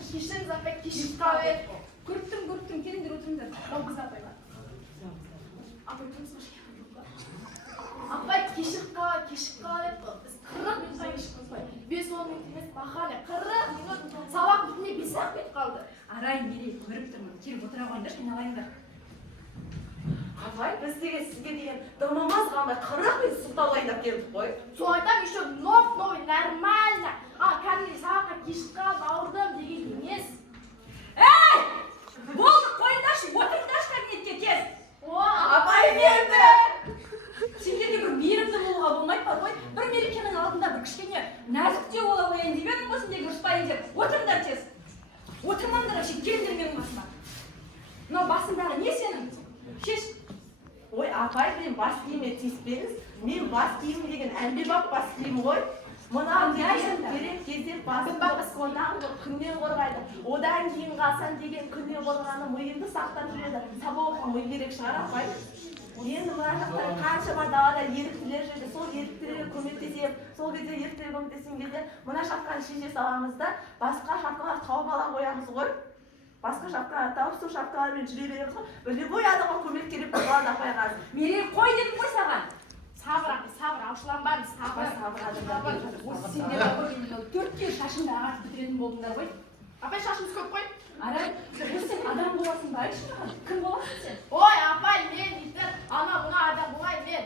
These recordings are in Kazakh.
Kişiniz apay kişi kahve. Kuruttum. Gelin oturun. Long apay var. Apay oturun. Apay kişi kahve. Biz 40 minut işimiz var. 5-10 minut bahane. 40 minut sabah bitmeye bir saat bit kaldı. Арай мерей көріп тұрмын. Келіп отыра қойыңдар, қиналайындар. Апай, біз деген сізге деген дамамаз қандай 40 минут сылтаулайындап келдік қой. Соңайдан еще новый, нормально. Кәдімгі сабаққа кешіп қалып ауырдым деген емес. Ей! Болды, қойыңдаршы, отырыңдаршы кабинетке тез. Апай берді! Сендерге бір мейірімді болуға болмайды ма? Қой, бір мерекенің алдында бір кішкене нәзіктеу бола қояйын деп едім ғой сендерге ұрыспайын деп. Отырыңдар тез. Отырмаңдар вообще, келіңдер менің басыма. Мынау басындағы не сенің? Шеш. Ой, апай, мен бас киімге тиіспеңіз. Мен бас киім деген әмбебап бас киім ғой. Мына деген керек кезде басымды сонан күннен қорғайды. Одан кейін қалсам деген күннен қорғаны миымды сақтап жүреді. Сабауға ми керек шығар, апай. Енді мына жақта қаншама далада еріктілер жүрді. Сол еріктілерге көмектесем, сол кезде еріктілерге көмектесем кезде мына шапканы шеше саламыз да басқа шапкалар тауып ала қоямыз ғой. Басқа шапкалар тауып сол шапкалармен жүре береміз ғой. Любой адамға көмек керек болады, апай қазір. Мерей, қой дедім ғой саған. Сабыр, аушыланбаңыз, сабыр. Осы сендер ғой, 4 кел шашымды ағартып бітіретін болдыңдар ғой. Апай шашыңыз көп қой. Арай, сен адам боласың ба? Кім боласың сен? Ой, апай, мен дейтін, мына адам болайын мен.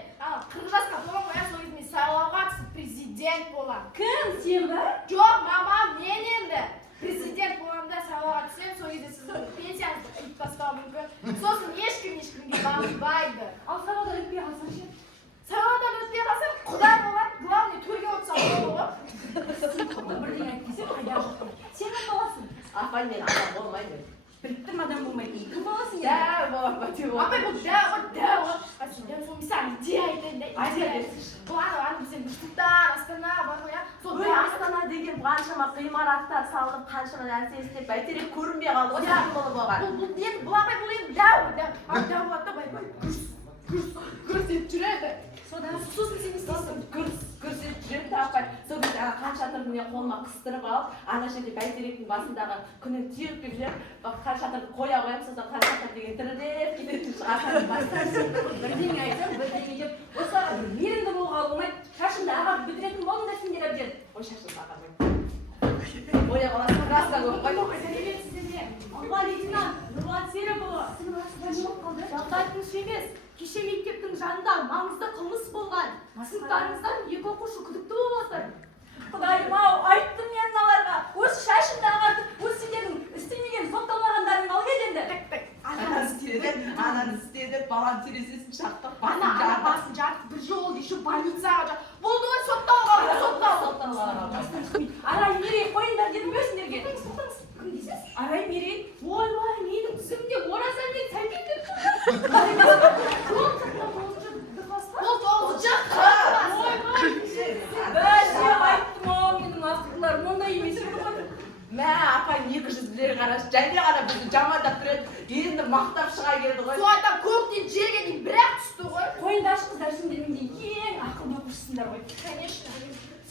40 жасқа толам ғой, сол кезде мен сайлауға түсіп президент болам. Кім, сен ба? Жоқ, мамам, мен енді. Президент болам да сайлауға түсем, сол кезде сіздің пенсияңызды қиып тастауы мүмкін. Сосын ешкімге бағынбайды. Ал сайлаудан өтпей қалсаң ше? Сайлаудан өтпей қалсам, құдай болады, главный төрге отырсам болды ғой. Бірдеңе айт десем, қайда жоқпын. Сен кім боласың? Апай, мен адам болмайды. Біліп адам болмайтын. Кім боласың? Дәу болам ба деп Апай, бұл дәу. Сенден сол мысалы идея айтайын да. Айтып берсінші. Бұл бізден Нұрсұлтан, Астана бар ғой, сол Астана деген қаншама ғимараттар салынып, қаншама нәрсе істеп, бәйтерек көрінбей қалды ғой, символы болған. Бұл апай бұл енді дәу. Дәу болады да, бай. Гүрс етіп жүреді. Сосын сен істейсің. Гүрс етіп жүреді, апай. Сол кезде қаншатырды мен қолыма қыстырып алып, ана жерде бәйтеректің басындағы күнін теуіп келіп жүріп, қаншатырды қоя қоямын, сосын қаншатыр деген тірілеп кететін шығар. Бірдеңе айтсам, бірдеңе деп, осыларға бір мейірімді болуға болмайды. Шашымды ағарып бітіретін болыңдар сендер әбден. Ой, шашымды ағармайды. Боя қаласың, раска көп қой. Сәлемет сіздерге. Алға лейтенант, Нұрлан Серікұлы. Сенің расында не болып қалды? Жағдайыңыз емес. Кеше мектептің жанында маңызды қылмыс болған. Сыныптарыңыздан 2 оқушы күдікті болып отыр. Құдайым-ау, айттым мен мыналарға. Осы шашымды ағартып, осы сендердің істемеген, сотталмағандарың қалай енді? Ананы істедік, баланың терезесін шақтық, Ана басын жарып, бір жол еще больницаға жақ. Болды ғой, сотталған, сотталған. Арай, Мерей, қойыңдар дедім бе сендерге? Кім дейсіз? Арай, Мерей. Ойбай, менің тізімде ораза мен сәлемдер Мә, апай 200-лер қараш, және ғана бізді жамандап тұреді, енді мақтап шыға келді ғой. Соғайдан көктен жерге дейін бір-ақ түсті ғой. Қойыңдаршы қыздар, сендермен ең ақылды оқушысыңдар ғой. Конечно.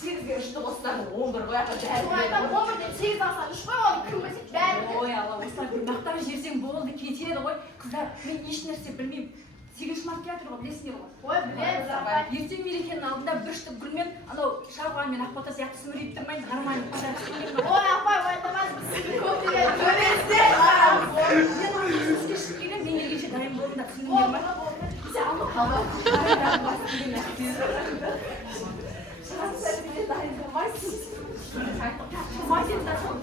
8-ге 3-ті қостардың 11 ғой, апа бәрі. Соғайдан 11-ден 8 алсан 3 қой, оны кім білсек бәрі. Ой, Алла, осылар бір мақтап жерсең болды, кетеді ғой. Қыздар, мен еш нәрсе білмеймін. 8-ші март келе жатыр ғой, білесіңдер ғой. Ой, білеміз, апай. Ертең мерекенің алдында бір штук гүлмен, анау шалғай мен ақбота сияқты сүмірейіп тұрмайын, нормально подарок. Ой, апай, ойламаңыз, біз сізді көп деген Төлестер! Мен оны есіңізге шығып келген, мен келгенше дайын болыңдар, түсіндіңдер ме? Бізде алып. Шығатын сәлеміне дайын болмайсыз. Мазенда сол,